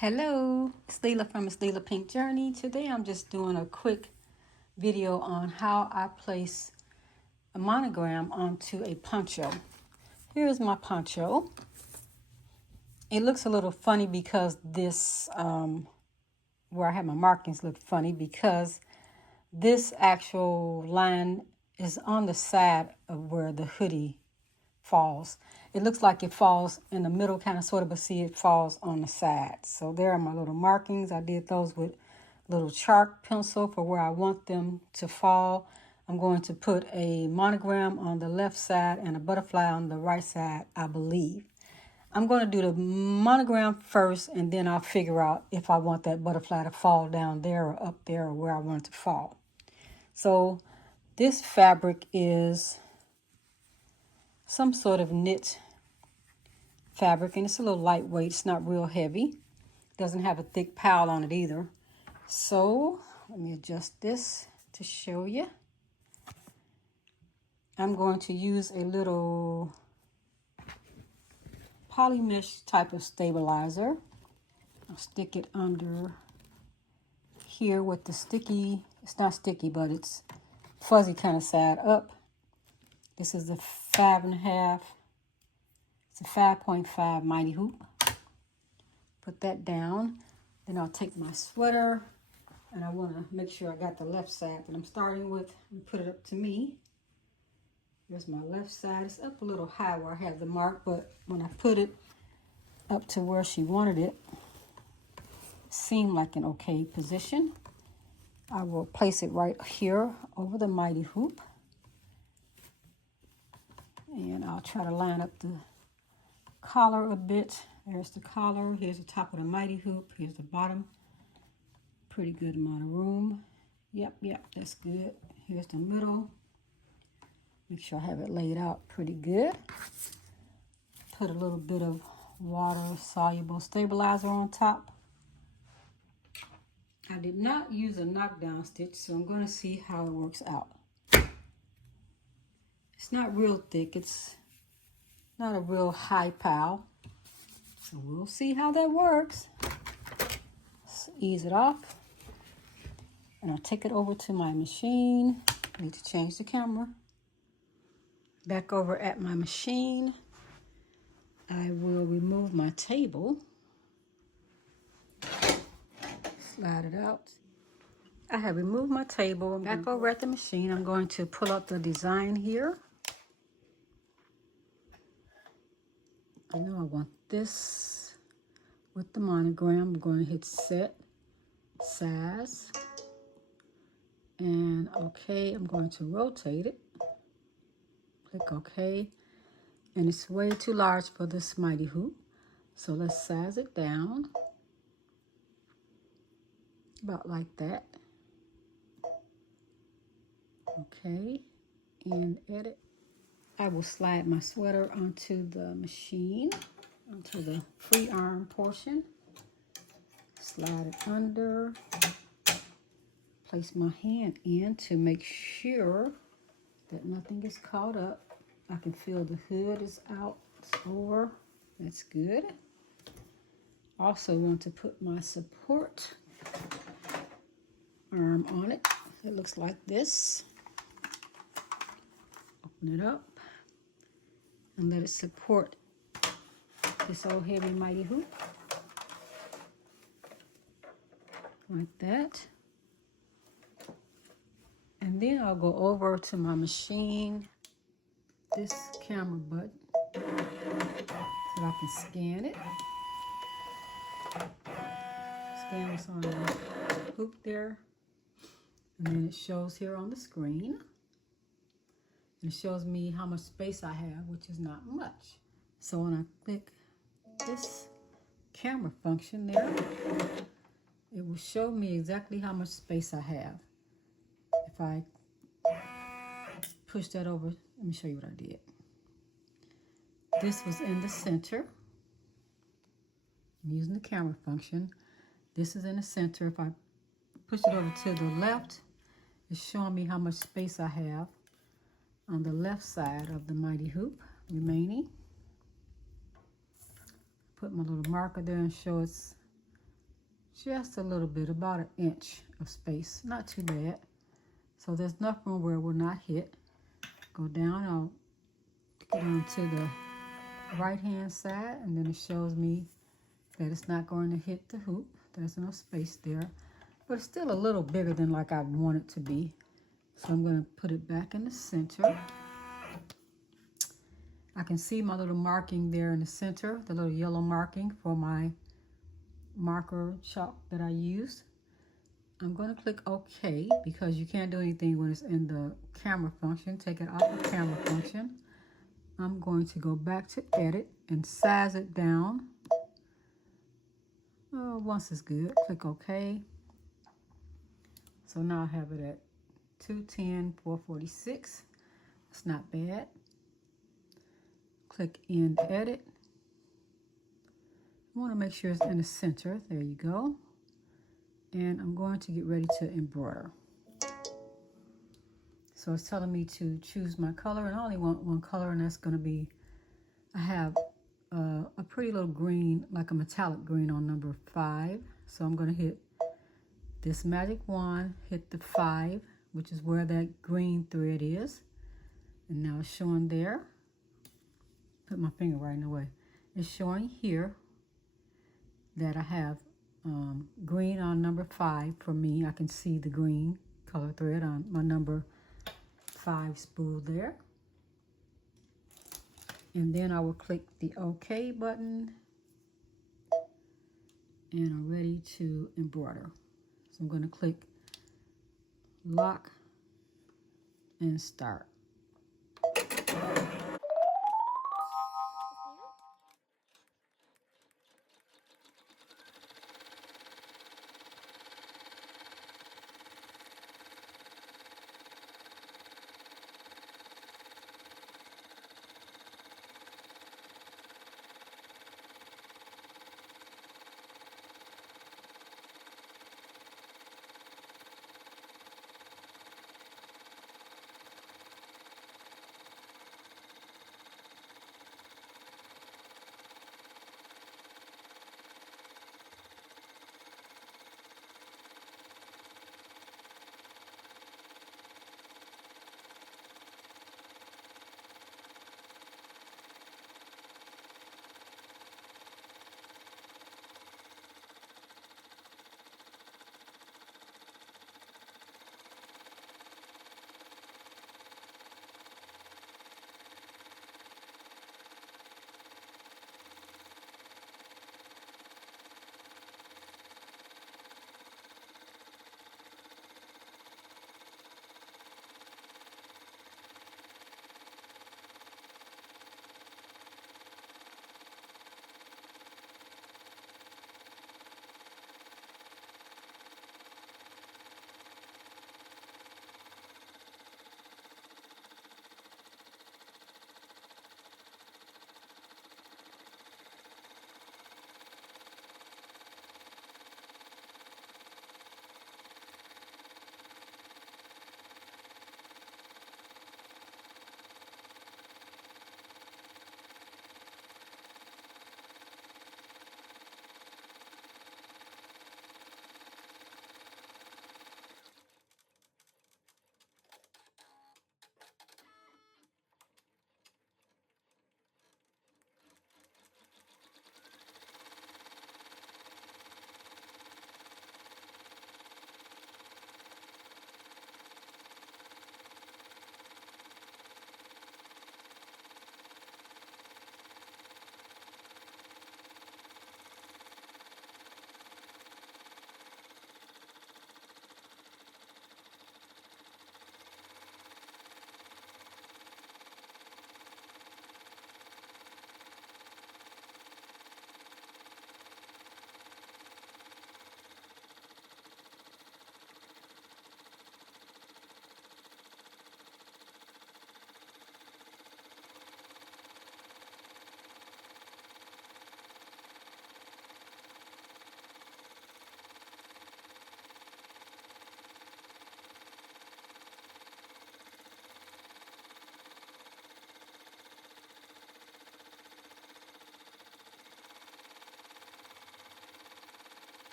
Hello, it's Leela from Miss Leela Pink Journey. Today I'm just doing a quick video on how I place a monogram onto a poncho. Here's my poncho. It looks a little funny because this, where I have my markings look funny because this actual line is on the side of where the hoodie falls. It looks like it falls in the middle kind of sort of, but see it falls on the side. So there are my little markings. I did those with little chalk pencil for where I want them to fall. I'm going to put a monogram on the left side and a butterfly on the right side, I believe. I'm going to do the monogram first, and then I'll figure out if I want that butterfly to fall down there or up there or where I want it to fall. So this fabric is some sort of knit fabric, and it's a little lightweight. It's not real heavy. Doesn't have a thick pile on it either. So let me adjust this to show you. I'm going to use a little poly mesh type of stabilizer. I'll stick it under here with the sticky, it's not sticky, but it's fuzzy kind of side up. This is the 5.5. It's a 5.5 mighty hoop. Put that down. Then I'll take my sweater, and I want to make sure I got the left side that I'm starting with and put it up to me. Here's my left side. It's up a little high where I have the mark, but when I put it up to where she wanted it, it seemed like an okay position. I will place it right here over the mighty hoop. And I'll try to line up the collar a bit. There's the collar. Here's the top of the mighty hoop. Here's the bottom. Pretty good amount of room. Yep, that's good. Here's the middle. Make sure I have it laid out pretty good. Put a little bit of water-soluble stabilizer on top. I did not use a knockdown stitch, so I'm going to see how it works out. It's not real thick. It's not a real high pile. So we'll see how that works. Let's ease it off. And I'll take it over to my machine. I need to change the camera. Back over at my machine, I will remove my table. Slide it out. I have removed my table. Back over at the machine, I'm going to pull up the design here. I know I want this with the monogram. I'm going to hit set, size, and okay. I'm going to rotate it. Click OK. And it's way too large for this mighty hoop. So let's size it down. About like that. Okay. And edit. I will slide my sweater onto the machine, onto the free arm portion. Slide it under. Place my hand in to make sure that nothing is caught up. I can feel the hood is out, or that's good. Also want to put my support arm on it. It looks like this. Open it up and let it support this old heavy mighty hoop. Like that. And then I'll go over to my machine, this camera button, so I can scan it. Scan what's on the hoop there. And then it shows here on the screen. And it shows me how much space I have, which is not much. So when I click this camera function there, it will show me exactly how much space I have. If I push that over, let me show you what I did. This was in the center. I'm using the camera function. This is in the center. If I push it over to the left, it's showing me how much space I have on the left side of the mighty hoop remaining. Put my little marker there and show it's just a little bit, about an inch of space, not too bad. So there's enough room where it will not hit. Go down, I'll get on to the right hand side, and then it shows me that it's not going to hit the hoop. There's enough space there, but it's still a little bigger than like I want it to be. So I'm going to put it back in the center. I can see my little marking there in the center, the little yellow marking for my marker chalk that I used. I'm going to click OK because you can't do anything when it's in the camera function. Take it off the camera function. I'm going to go back to edit and size it down. Oh, once is good. Click OK. So now I have it at 210, 446. It's not bad. Click End Edit. I want to make sure it's in the center. There you go. And I'm going to get ready to embroider. So it's telling me to choose my color, and I only want one color, and that's going to be, I have a pretty little green, like a metallic green on number 5. So I'm going to hit this magic wand, hit the 5, which is where that green thread is. And now it's showing there. Put my finger right in the way. It's showing here that I have green on number 5 for me. I can see the green color thread on my number 5 spool there. And then I will click the OK button, and I'm ready to embroider. So I'm going to click lock and start.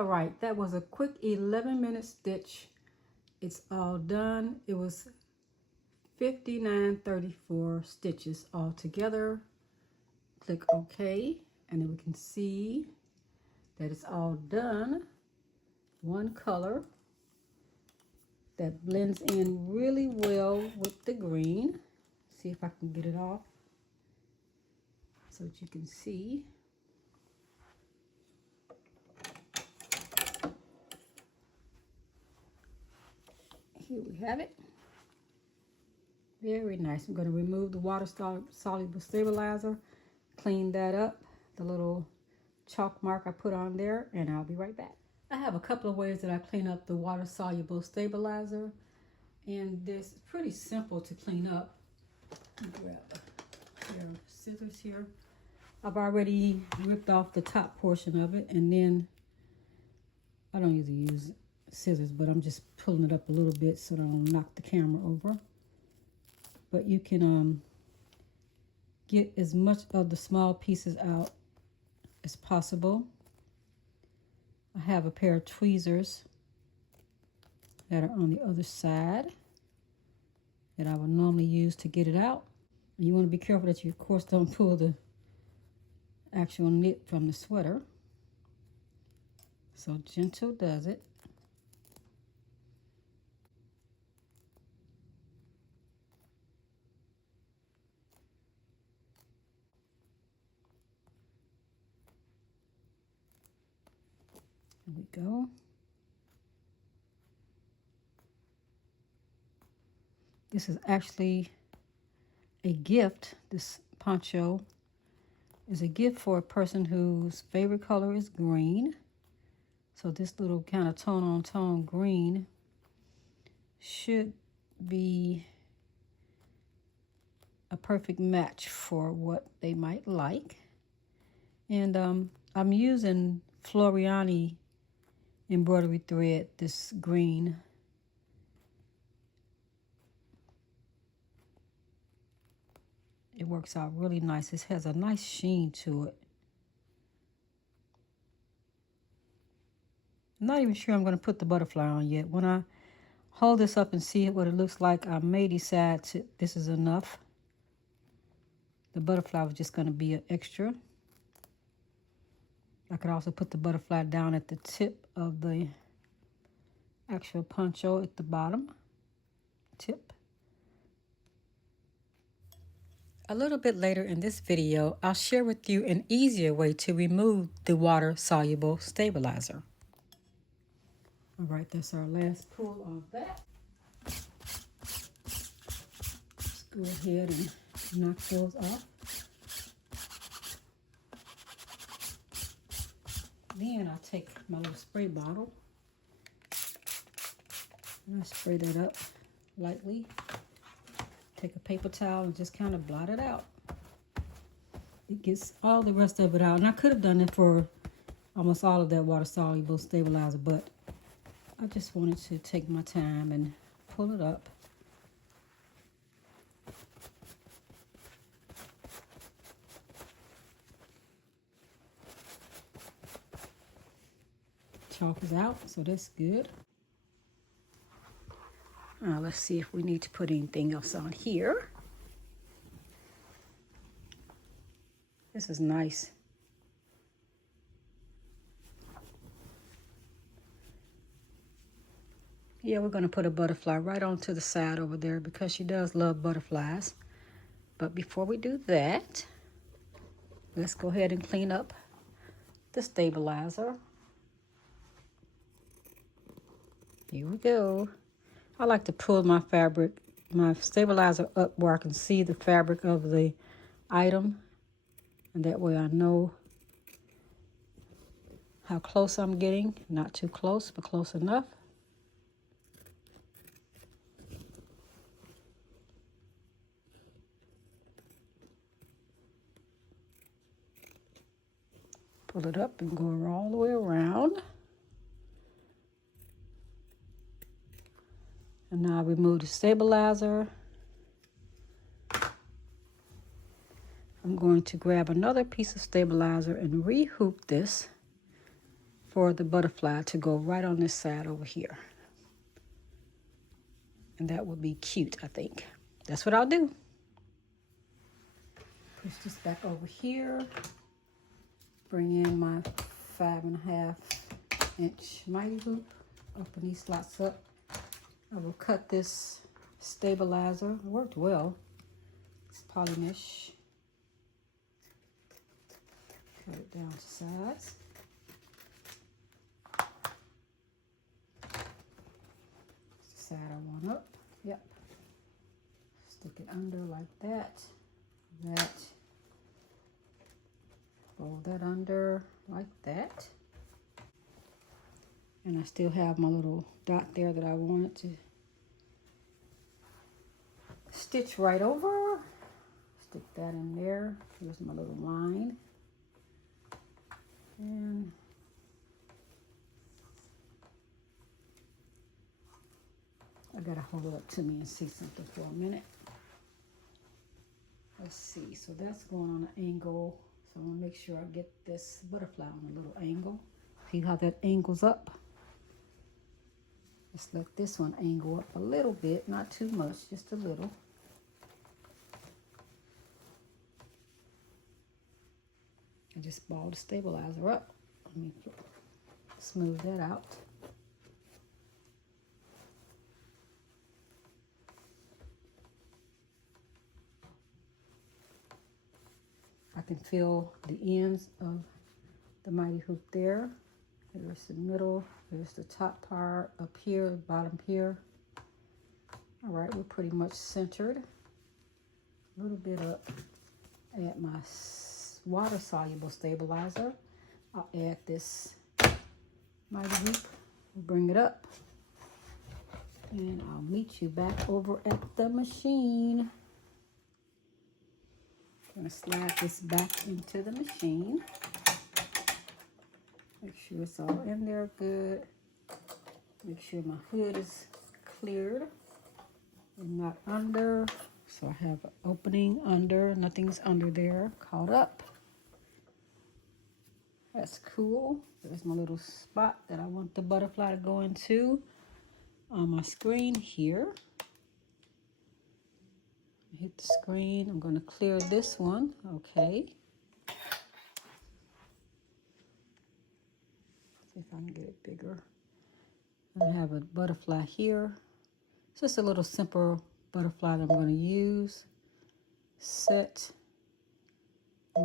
All right, that was a quick 11-minute stitch. It's all done. It was 59.34 stitches all together. Click OK, and then we can see that it's all done. One color that blends in really well with the green. See if I can get it off so that you can see. Here we have it. Very nice. I'm going to remove the water soluble stabilizer, clean that up, the little chalk mark I put on there, and I'll be right back. I have a couple of ways that I clean up the water soluble stabilizer, and this is pretty simple to clean up. Grab a pair of scissors here. I've already ripped off the top portion of it, and then I don't usually use scissors, but I'm just pulling it up a little bit so that I don't knock the camera over. But you can get as much of the small pieces out as possible. I have a pair of tweezers that are on the other side that I would normally use to get it out. And you want to be careful that you, of course, don't pull the actual knit from the sweater. So gentle does it. There we go. This is actually a gift. This poncho is a gift for a person whose favorite color is green. So this little kind of tone-on-tone green should be a perfect match for what they might like. And I'm using Floriani embroidery thread, this green. It works out really nice. It has a nice sheen to it. I'm not even sure I'm going to put the butterfly on yet. When I hold this up and see what it looks like, I may decide this is enough. The butterfly was just going to be an extra. I could also put the butterfly down at the tip of the actual poncho at the bottom tip. A little bit later in this video, I'll share with you an easier way to remove the water-soluble stabilizer. All right, that's our last pull of that. Let's go ahead and knock those off. Then I'll take my little spray bottle and I spray that up lightly. Take a paper towel and just kind of blot it out. It gets all the rest of it out. And I could have done it for almost all of that water-soluble stabilizer, but I just wanted to take my time and pull it up. Chalk is out, so that's good. Now let's see if we need to put anything else on here. This is nice. Yeah, we're going to put a butterfly right onto the side over there because she does love butterflies. But before we do that, let's go ahead and clean up the stabilizer. Here we go. I like to pull my stabilizer up where I can see the fabric of the item. And that way I know how close I'm getting. Not too close, but close enough. Pull it up and go all the way around. And now I remove the stabilizer. I'm going to grab another piece of stabilizer and re-hoop this for the butterfly to go right on this side over here. And that would be cute, I think. That's what I'll do. Push this back over here. Bring in my 5.5 inch mighty hoop. Open these slots up. I will cut this stabilizer. It worked well. It's poly mesh. Cut it down to size. Side I want up. Yep. Stick it under like that. That. Fold that under like that. And I still have my little dot there that I wanted to stitch right over. Stick that in there. Here's my little line. And I gotta hold it up to me and see something for a minute. Let's see, so that's going on an angle. So I wanna make sure I get this butterfly on a little angle. See how that angles up? Just let this one angle up a little bit, not too much, just a little. I just balled the stabilizer up. Let me smooth that out. I can feel the ends of the mighty hoop there. There's the middle, there's the top part up here, bottom here. All right, we're pretty much centered. A little bit up. Add my water-soluble stabilizer. I'll add this mighty hoop, bring it up, and I'll meet you back over at the machine. I'm gonna slide this back into the machine. Make sure it's all in there good. Make sure my hood is cleared and not under. So I have an opening under, nothing's under there, caught up. That's cool. There's my little spot that I want the butterfly to go into on my screen here. Hit the screen. I'm going to clear this one. Okay. See if I can get it bigger. I have a butterfly here. It's just a little simple butterfly that I'm going to use. Set. I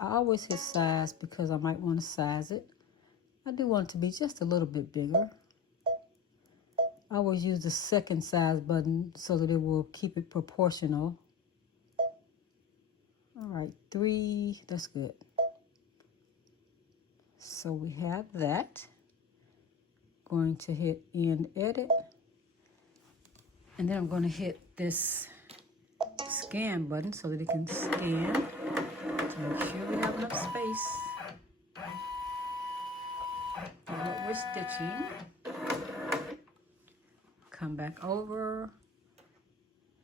always hit size because I might want to size it. I do want it to be just a little bit bigger. I always use the second size button so that it will keep it proportional. All right, 3, that's good. So we have that. Going to hit end edit. And then I'm going to hit this scan button so that it can scan to make sure we have enough space for what we're stitching. Come back over,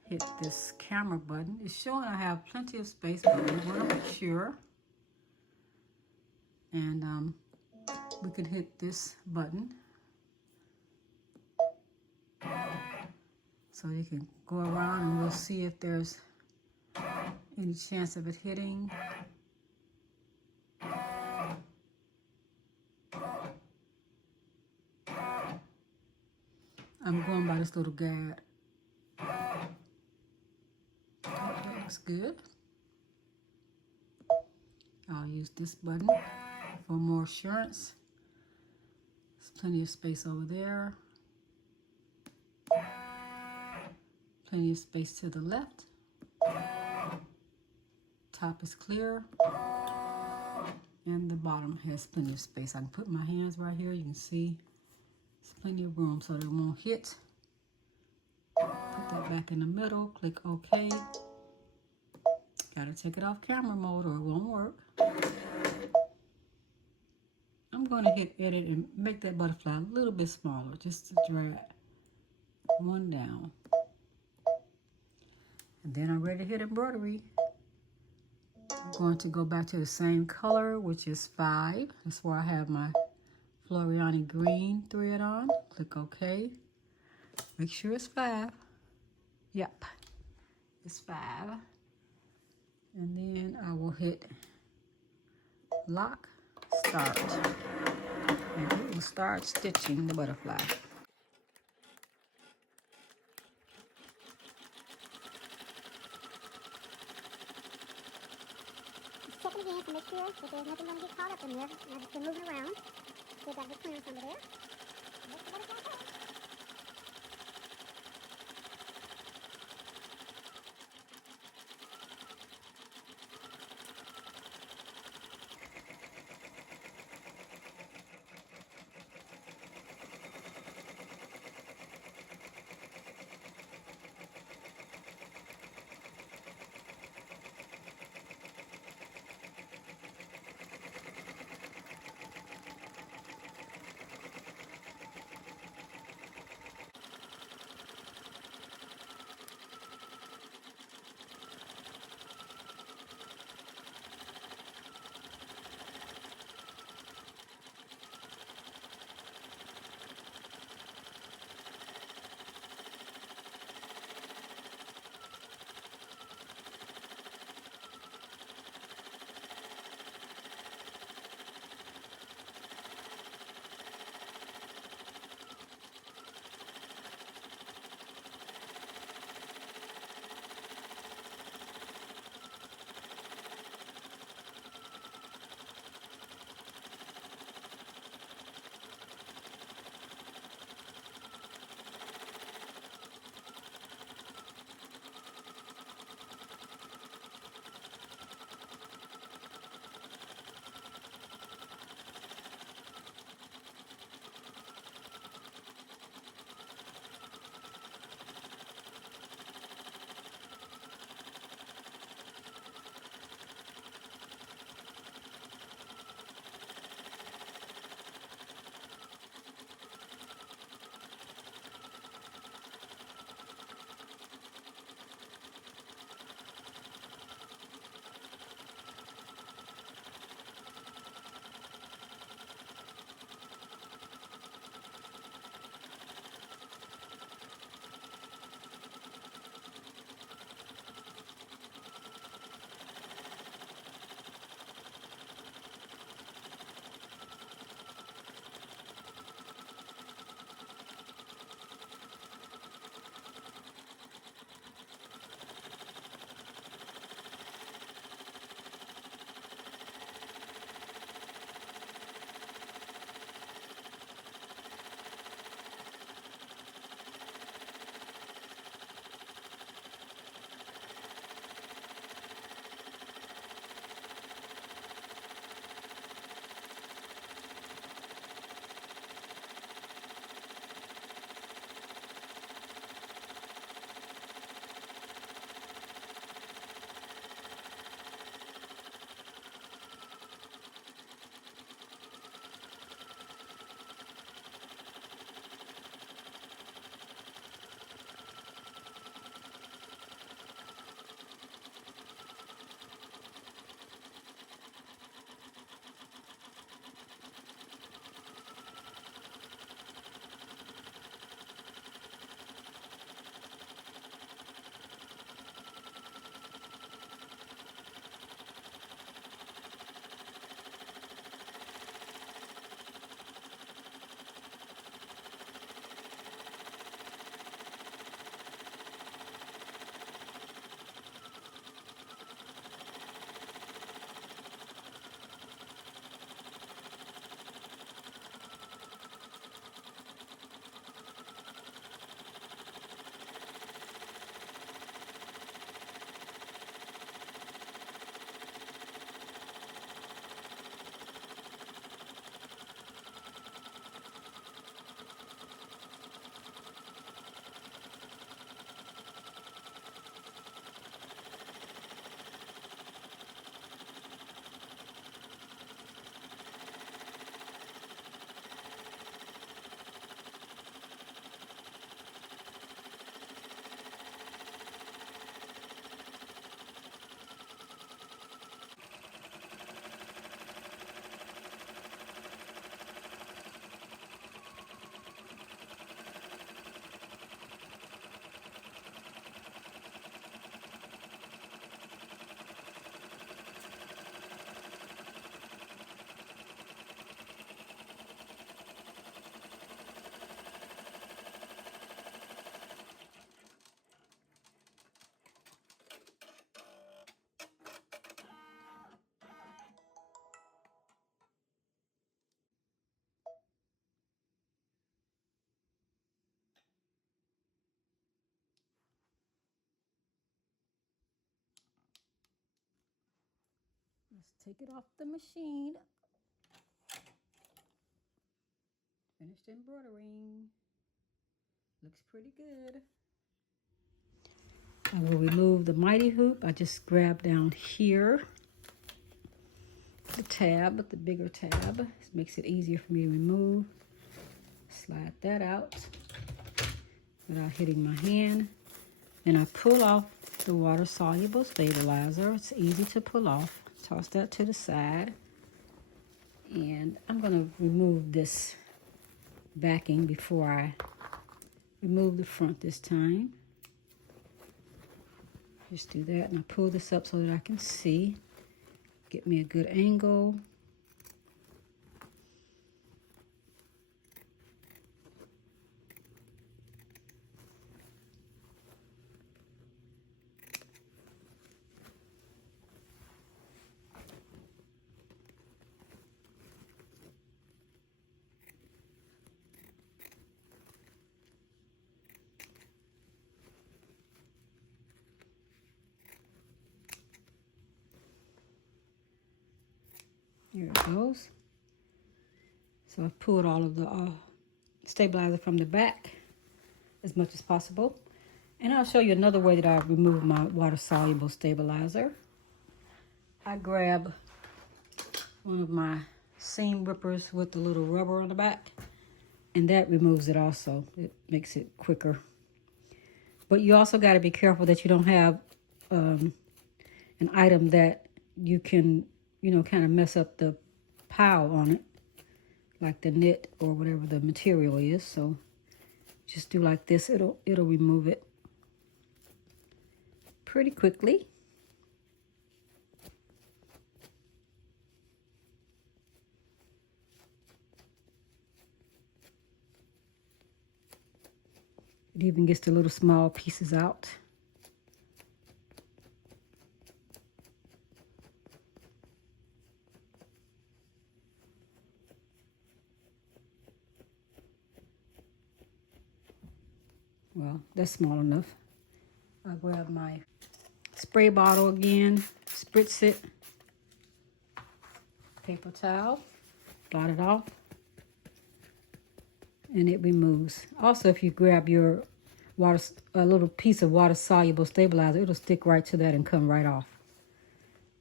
hit this camera button. It's showing I have plenty of space, but we want to make sure. And we could hit this button so you can go around and we'll see if there's any chance of it hitting. I'm going by this little guide. That looks good. I'll use this button for more assurance. There's plenty of space over there. Plenty of space to the left. Top is clear. And the bottom has plenty of space. I can put my hands right here. You can see there's plenty of room so that it won't hit. Put that back in the middle. Click OK. Gotta take it off camera mode or it won't work. I'm going to hit edit and make that butterfly a little bit smaller, just to drag one down. And then I'm ready to hit embroidery. I'm going to go back to the same color, which is 5. That's where I have my Floriani green thread on. Click OK. Make sure it's 5. Yep, it's 5. And then I will hit lock, start. And it will start stitching the butterfly. Check it again to make sure that there's nothing going to get caught up in there. Now just been moving around. Still got a good clearance under there. Let the butterfly go. Let's take it off the machine. Finished embroidering. Looks pretty good. I will remove the mighty hoop. I just grab down here the tab, the bigger tab. This makes it easier for me to remove. Slide that out without hitting my hand. Then I pull off the water-soluble stabilizer. It's easy to pull off. Toss that to the side. And I'm going to remove this backing before I remove the front this time. Just do that, and I pull this up so that I can see. Get me a good angle. Here it goes. So I've pulled all of the stabilizer from the back as much as possible. And I'll show you another way that I remove my water-soluble stabilizer. I grab one of my seam rippers with the little rubber on the back, and that removes it also. It makes it quicker. But you also got to be careful that you don't have an item that you can, kind of mess up the pile on it, like the knit or whatever the material is. So just do like this. It'll remove it pretty quickly. It even gets the little small pieces out. Well, that's small enough. I'll grab my spray bottle again, spritz it, paper towel, blot it off, and it removes. Also, if you grab your a little piece of water-soluble stabilizer, it'll stick right to that and come right off.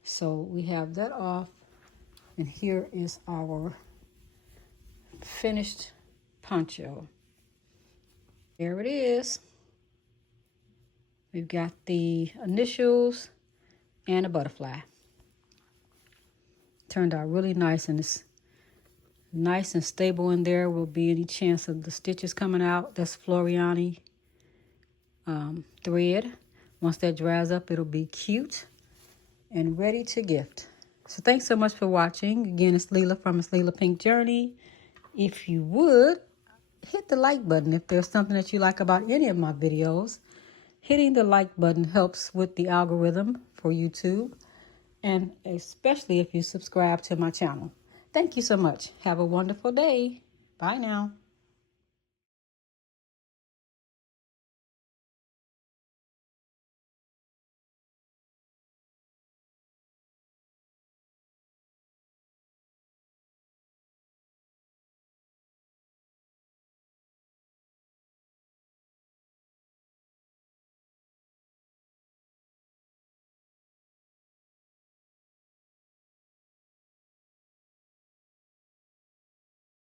So we have that off, and here is our finished poncho. There it is. We've got the initials and a butterfly. Turned out really nice, and it's nice and stable in there. Will be any chance of the stitches coming out. That's Floriani thread. Once that dries up, it'll be cute and ready to gift. So thanks so much for watching. Again, it's Leela from Miss Leela Pink Journey. If you would, hit the like button if there's something that you like about any of my videos. Hitting the like button helps with the algorithm for YouTube, and especially if you subscribe to my channel. Thank you so much. Have a wonderful day. Bye now.